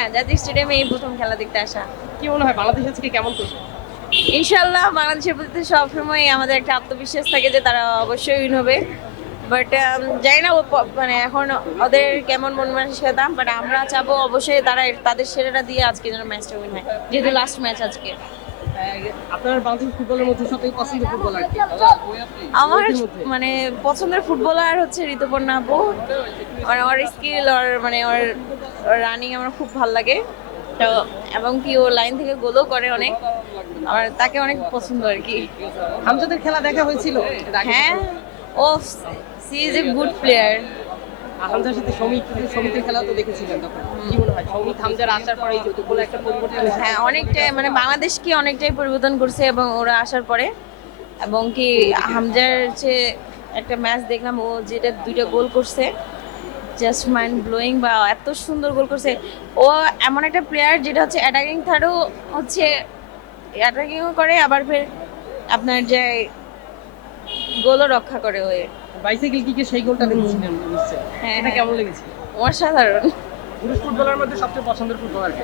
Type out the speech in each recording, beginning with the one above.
হ্যাঁ, জাতীয় স্টেডিয়ামে এই প্রথম খেলা দেখতে আসা। কি মনে হয় বাংলাদেশ আজকে কেমন করবে? ইনশাল্লাহ বাংলাদেশের প্রতি তো সবসময় আমাদের একটা আত্মবিশ্বাস থাকে যে তারা অবশ্যই উইন হবে। বাট জানি না মানে এখন ওদের কেমন মন মানসিকতা, বাট আমরা চাবো অবশ্যই তারা তাদের সেরাটা দিয়ে আজকে যেন ম্যাচটা উইন হয়, যেহেতু লাস্ট ম্যাচ আজকে। আপনার বাংলাদেশ ফুটবলের মধ্যে সবথেকে পছন্দের ফুটবলার কি? আমার এর মধ্যে? মানে পছন্দের ফুটবলার হচ্ছে ঋতুপর্ণা আপু। মানে ওর স্কিল, ওর মানে ওর রানিং আমার খুব ভালো লাগে। তো এবং কি ও লাইন থেকে গোলও করে অনেক, আমার তাকে অনেক পছন্দ আর কি। হামজাদের খেলা দেখা হয়েছিল এর আগে? হ্যাঁ, oh she is a good player. হামজার সাথে সমিতের খেলা তো দেখেছিলেন তখন। কি মনে হয় সমিত হামজার আসার পরে এই যে কোনো একটা পরিবর্তন এসেছে? হ্যাঁ, অনেকটাই মানে বাংলাদেশকে অনেকটাই পরিবর্তন করছে এবং ওরা আসার পরে। এবং কি হামজার যে একটা ম্যাচ দেখলাম, ও যেটা 2টা গোল করছে, জাস্ট মাইন্ড ব্লোয়িং, বা এত সুন্দর গোল করছে। ও এমন একটা প্লেয়ার যেটা হচ্ছে অ্যাটাকিং থার্ডও হচ্ছে, অ্যাটাকিংও করে, আবার ফের আপনার যে গোলও রক্ষা করে হয়ে। বাইসাইকেল কিকে সেই গোলটা দেখেছিলেন নিশ্চয়ই। হ্যাঁ, এটা হ্যাঁ। কেমন লেগেছে? অসাধারণ। পুরুষ ফুটবলার মধ্যে সবচেয়ে পছন্দের ফুটবলার কে?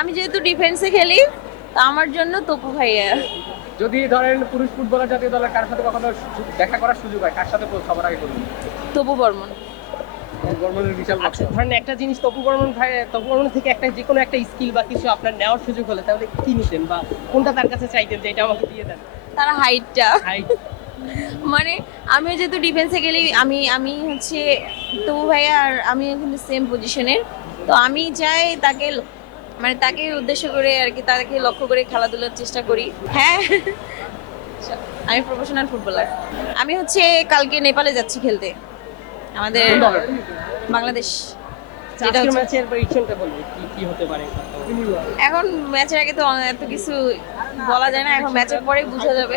আমি যেহেতু ডিফেন্সে খেলি, তো আমার জন্য তপু ভাইয়া। যদি ধরেন পুরুষ ফুটবলার জাতীয় দলের কার সাথে কখনো দেখা করার সুযোগ হয়, কার সাথে সবার আগে করবেন? তপু বর্মন। বর্মনের বিশাল আচ্ছা, ধরেন একটা জিনিস তপু বর্মন ভাই, তপু বর্মন থেকে একটা যে কোনো একটা স্কিল বা কিছু আপনার নেওয়ার সুযোগ হলে তাহলে কি নিতেন বা কোনটা তার কাছে চাইতেন যে এটা আমাকে দিয়ে দেন? তার হাইটটা, হাইট। মানে আমি যেহেতু ডিফেন্সে গেলি, আমি আমি হচ্ছে তবু ভাইয়া আর আমি কিন্তু সেম পজিশনের। তো আমি চাই তাকে, মানে তাকে উদ্দেশ্য করে আর কি, তাকে লক্ষ্য করে খেলাধুলার চেষ্টা করি। হ্যাঁ, আমি প্রফেশনাল ফুটবলার। আমি হচ্ছে কালকে নেপালে যাচ্ছি খেলতে, আমাদের বাংলাদেশ। যেটা আজকের হচ্ছে- ম্যাচের প্রেডিকশনটা বলবেন কি কি হতে পারে? এখন ম্যাচের আগে তো এত কিছু বলা যায় না, এখন ম্যাচের পরেই বোঝা যাবে।